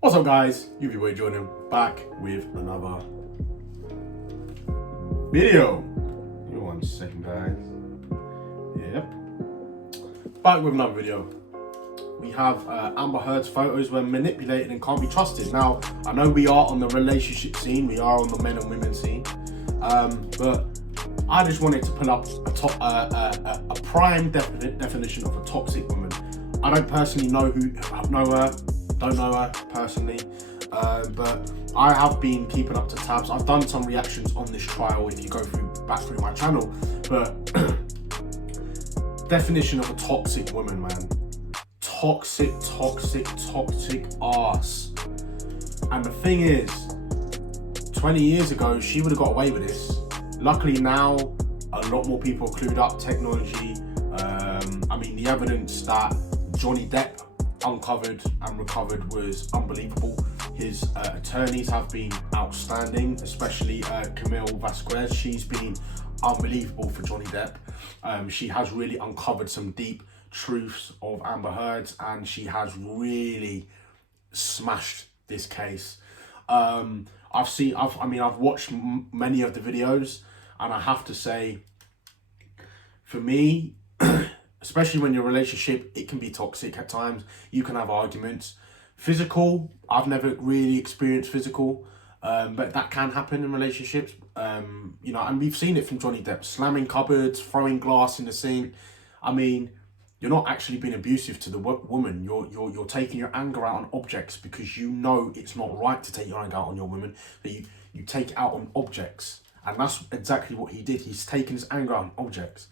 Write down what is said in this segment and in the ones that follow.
What's up, guys? You boy Jordan back with another video. Give me 1 second, guys. Yep. Back with another video. We have Amber Heard's photos were manipulated and can't be trusted. Now, I know we are on the relationship scene, we are on the men and women scene, but I just wanted to pull up a prime definition of a toxic woman. I don't personally know her, don't know her personally, but I have been keeping up to tabs. I've done some reactions on this trial if you go back through my channel, but definition of a toxic woman, man. Toxic ass. And the thing is, 20 years ago, she would have got away with this. Luckily now, a lot more people are clued up, technology. I mean, the evidence that Johnny Depp uncovered and recovered was unbelievable. His attorneys have been outstanding, especially Camille Vasquez. She's been unbelievable for Johnny Depp. She has really uncovered some deep truths of Amber Heard's, and she has really smashed this case. I've watched many of the videos, and I have to say, for me, especially when your relationship, it can be toxic at times. You can have arguments. Physical, I've never really experienced physical, but that can happen in relationships. You know, and we've seen it from Johnny Depp, slamming cupboards, throwing glass in the sink. I mean, you're not actually being abusive to the woman. You're taking your anger out on objects because you know it's not right to take your anger out on your woman. But you take it out on objects, and that's exactly what he did. He's taken his anger out on objects.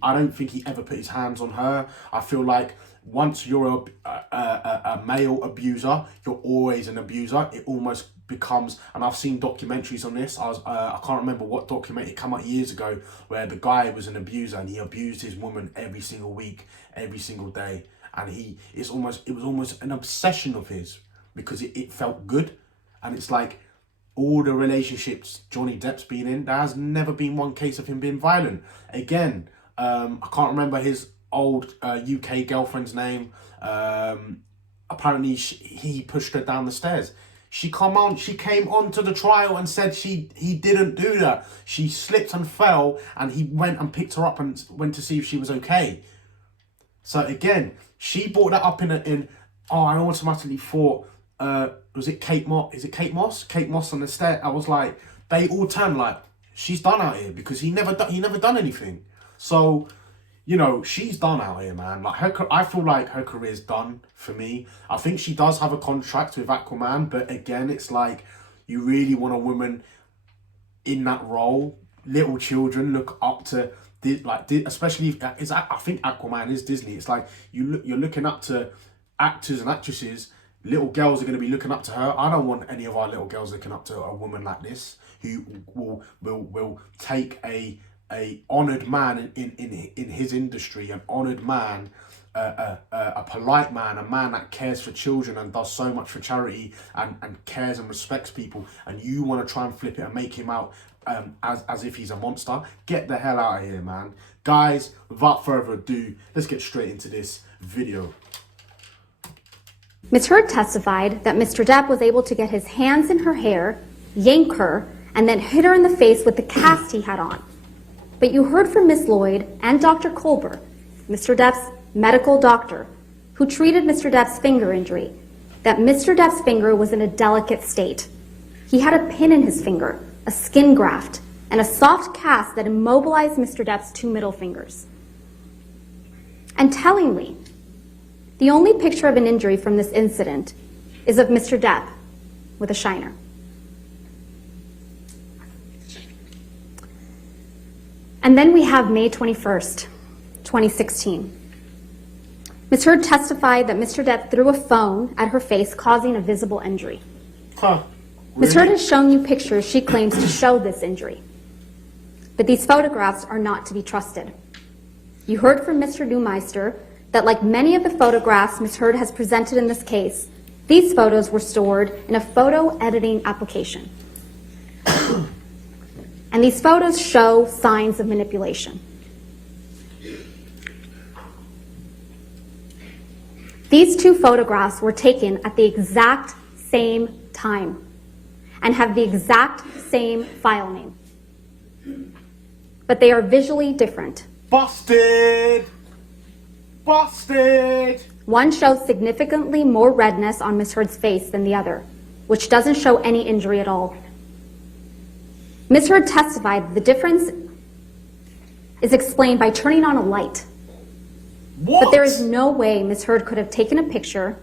I don't think he ever put his hands on her. I feel like once you're a male abuser, you're always an abuser. It almost becomes, and I've seen documentaries on this. I can't remember what documentary, it came out years ago, where the guy was an abuser and he abused his woman every single week, every single day, and it was almost an obsession of his because it felt good. And it's like all the relationships Johnny Depp's been in, there has never been one case of him being violent. Again, I can't remember his old UK girlfriend's name. Apparently he pushed her down the stairs. She came onto the trial and said he didn't do that. She slipped and fell, and he went and picked her up and went to see if she was okay. So again, she brought that up I automatically thought, was it Kate Moss? Is it Kate Moss? Kate Moss on the stair. I was like, they all turned like, she's done out here because he never done anything. So, you know, she's done out here, man. Like I feel like her career's done for me. I think she does have a contract with Aquaman, but again, it's like you really want a woman in that role. Little children look up to especially I think Aquaman is Disney. It's like you're looking up to actors and actresses. Little girls are going to be looking up to her. I don't want any of our little girls looking up to a woman like this who will take a honoured man in his industry, an honoured man, a polite man, a man that cares for children and does so much for charity and cares and respects people, and you want to try and flip it and make him out as if he's a monster. Get the hell out of here, man. Guys, without further ado, let's get straight into this video. Ms. Heard testified that Mr. Depp was able to get his hands in her hair, yank her, and then hit her in the face with the cast he had on. But you heard from Ms. Lloyd and Dr. Colbert, Mr. Depp's medical doctor, who treated Mr. Depp's finger injury, that Mr. Depp's finger was in a delicate state. He had a pin in his finger, a skin graft, and a soft cast that immobilized Mr. Depp's 2 middle fingers. And tellingly, the only picture of an injury from this incident is of Mr. Depp with a shiner. And then we have May 21st, 2016. Ms. Heard testified that Mr. Depp threw a phone at her face, causing a visible injury. Huh. Really? Ms. Heard has shown you pictures she claims to show this injury. But these photographs are not to be trusted. You heard from Mr. Neumeister that, like many of the photographs Ms. Heard has presented in this case, these photos were stored in a photo editing application. And these photos show signs of manipulation. These two photographs were taken at the exact same time and have the exact same file name. But they are visually different. Busted! Busted! One shows significantly more redness on Ms. Heard's face than the other, which doesn't show any injury at all. Ms. Heard testified that the difference is explained by turning on a light. What? But there is no way Ms. Heard could have taken a picture,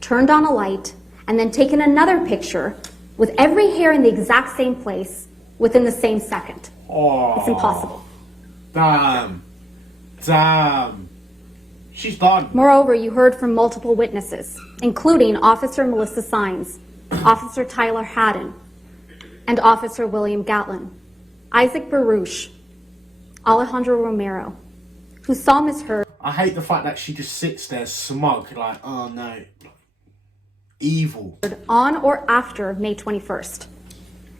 turned on a light, and then taken another picture with every hair in the exact same place within the same second. Oh, It's impossible. Damn. She's done. Moreover, you heard from multiple witnesses, including Officer Melissa Sines, Officer Tyler Haddon, and Officer William Gatlin, Isaac Baruch, Alejandro Romero, who saw Ms. Heard. I hate the fact that she just sits there smug, like, oh no, evil. On or after May 21st,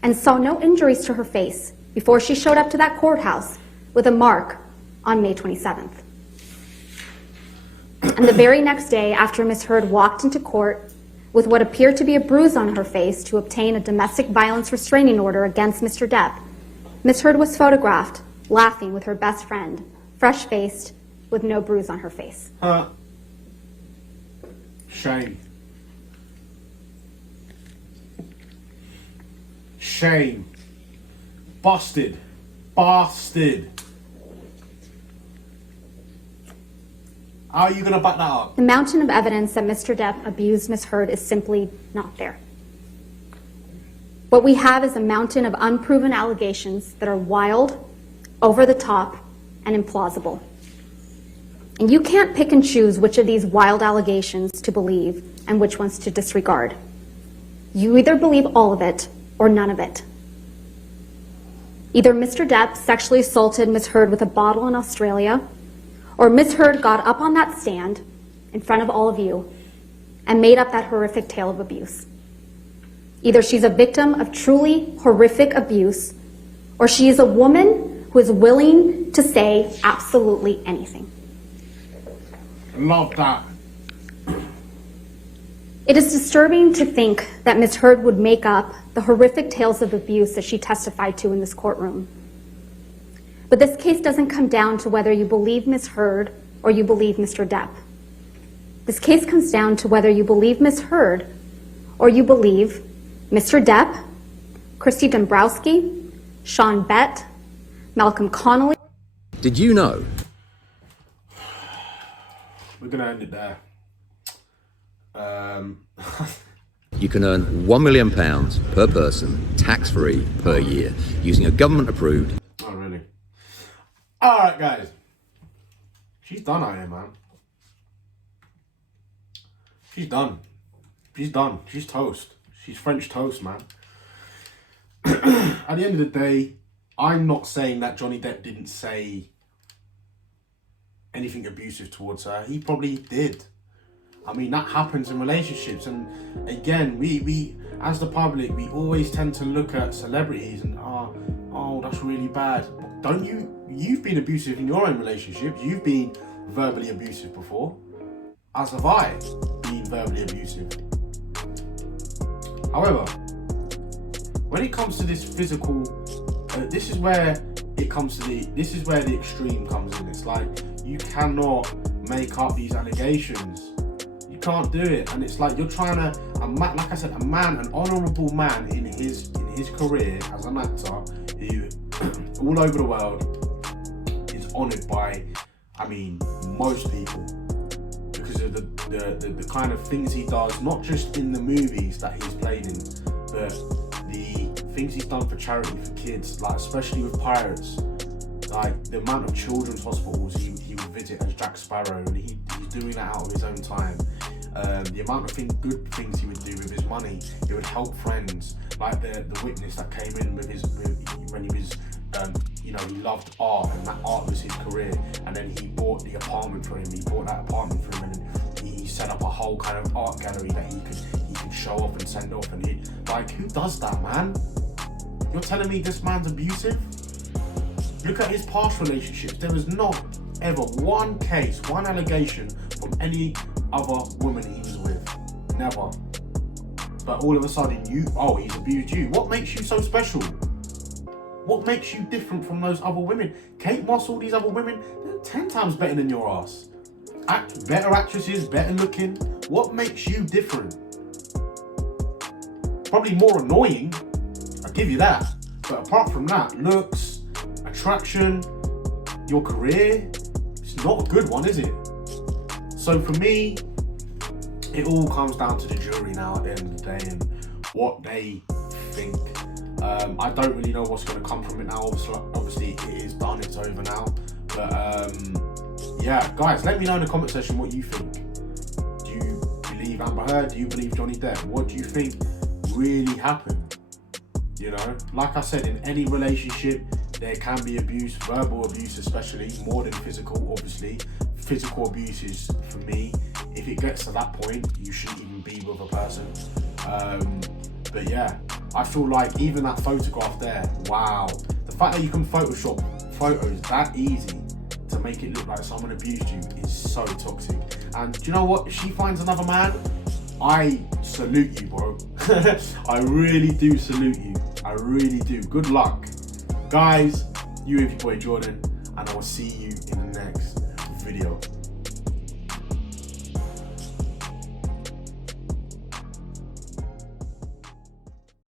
and saw no injuries to her face before she showed up to that courthouse with a mark on May 27th. And the very next day, after Ms. Heard walked into court with what appeared to be a bruise on her face to obtain a domestic violence restraining order against Mr. Depp, Ms. Heard was photographed laughing with her best friend, fresh-faced, with no bruise on her face. Shame. Shame. Busted. Bastard. How are you going to back that up? The mountain of evidence that Mr. Depp abused Ms. Heard is simply not there. What we have is a mountain of unproven allegations that are wild, over the top, and implausible. And you can't pick and choose which of these wild allegations to believe and which ones to disregard. You either believe all of it or none of it. Either Mr. Depp sexually assaulted Ms. Heard with a bottle in Australia, or Ms. Heard got up on that stand in front of all of you and made up that horrific tale of abuse. Either she's a victim of truly horrific abuse, or she is a woman who is willing to say absolutely anything. Love that. It is disturbing to think that Ms. Heard would make up the horrific tales of abuse that she testified to in this courtroom. But this case doesn't come down to whether you believe Ms. Heard or you believe Mr. Depp. This case comes down to whether you believe Ms. Heard or you believe Mr. Depp, Christy Dombrowski, Sean Bett, Malcolm Connolly. Did you know? We're going to end it there. You can earn £1 million per person, tax-free, per year, using a government-approved... Oh, really? Alright, guys. She's done out here, man. She's done. She's done. She's toast. She's French toast, man. At the end of the day, I'm not saying that Johnny Depp didn't say anything abusive towards her. He probably did. I mean, that happens in relationships. And again, we as the public, we always tend to look at celebrities and, oh, that's really bad. Don't you? You've been abusive in your own relationships. You've been verbally abusive before. As have I been verbally abusive. However, when it comes to this physical, this is where it comes to this is where the extreme comes in. It's like, you cannot make up these allegations. You can't do it. And it's like, you're trying to, like I said, an honourable man in his career as an actor, who all over the world is honoured by, I mean, most people, because of the kind of things he does, not just in the movies that he's played in, but the things he's done for charity, for kids, like especially with Pirates, like the amount of children's hospitals he would visit as Jack Sparrow, and he's doing that out of his own time. The amount of good things he would do with his money. He would help friends, like the witness that came in with when he was, he loved art, and that art was his career. And then he bought the apartment for him. He bought that apartment for him, and then he set up a whole kind of art gallery that he could show off and send off. And who does that, man? You're telling me this man's abusive? Look at his past relationships. There was not ever one case, one allegation from any other woman he was with. Never. But all of a sudden he's abused you. What makes you so special? What makes you different from those other women? Kate Moss, all these other women, they're 10 times better than your ass. Better actresses, better looking. What makes you different? Probably more annoying, I'll give you that. But apart from that, looks, attraction, your career, it's not a good one, is it? So for me, it all comes down to the jury now at the end of the day and what they think. I don't really know what's going to come from it now. Obviously it is done, it's over now. But yeah, guys, let me know in the comment section what you think. Do you believe Amber Heard? Do you believe Johnny Depp? What do you think really happened? You know, like I said, in any relationship, there can be abuse, verbal abuse especially, more than physical, obviously. Physical abuse is, for me, if it gets to that point, you shouldn't even be with a person. But yeah, I feel like even that photograph there, wow. The fact that you can Photoshop photos that easy to make it look like someone abused you is so toxic. And do you know what? If she finds another man, I salute you, bro. I really do salute you. I really do. Good luck. Guys, you with your boy Jordan, and I will see you in the next video.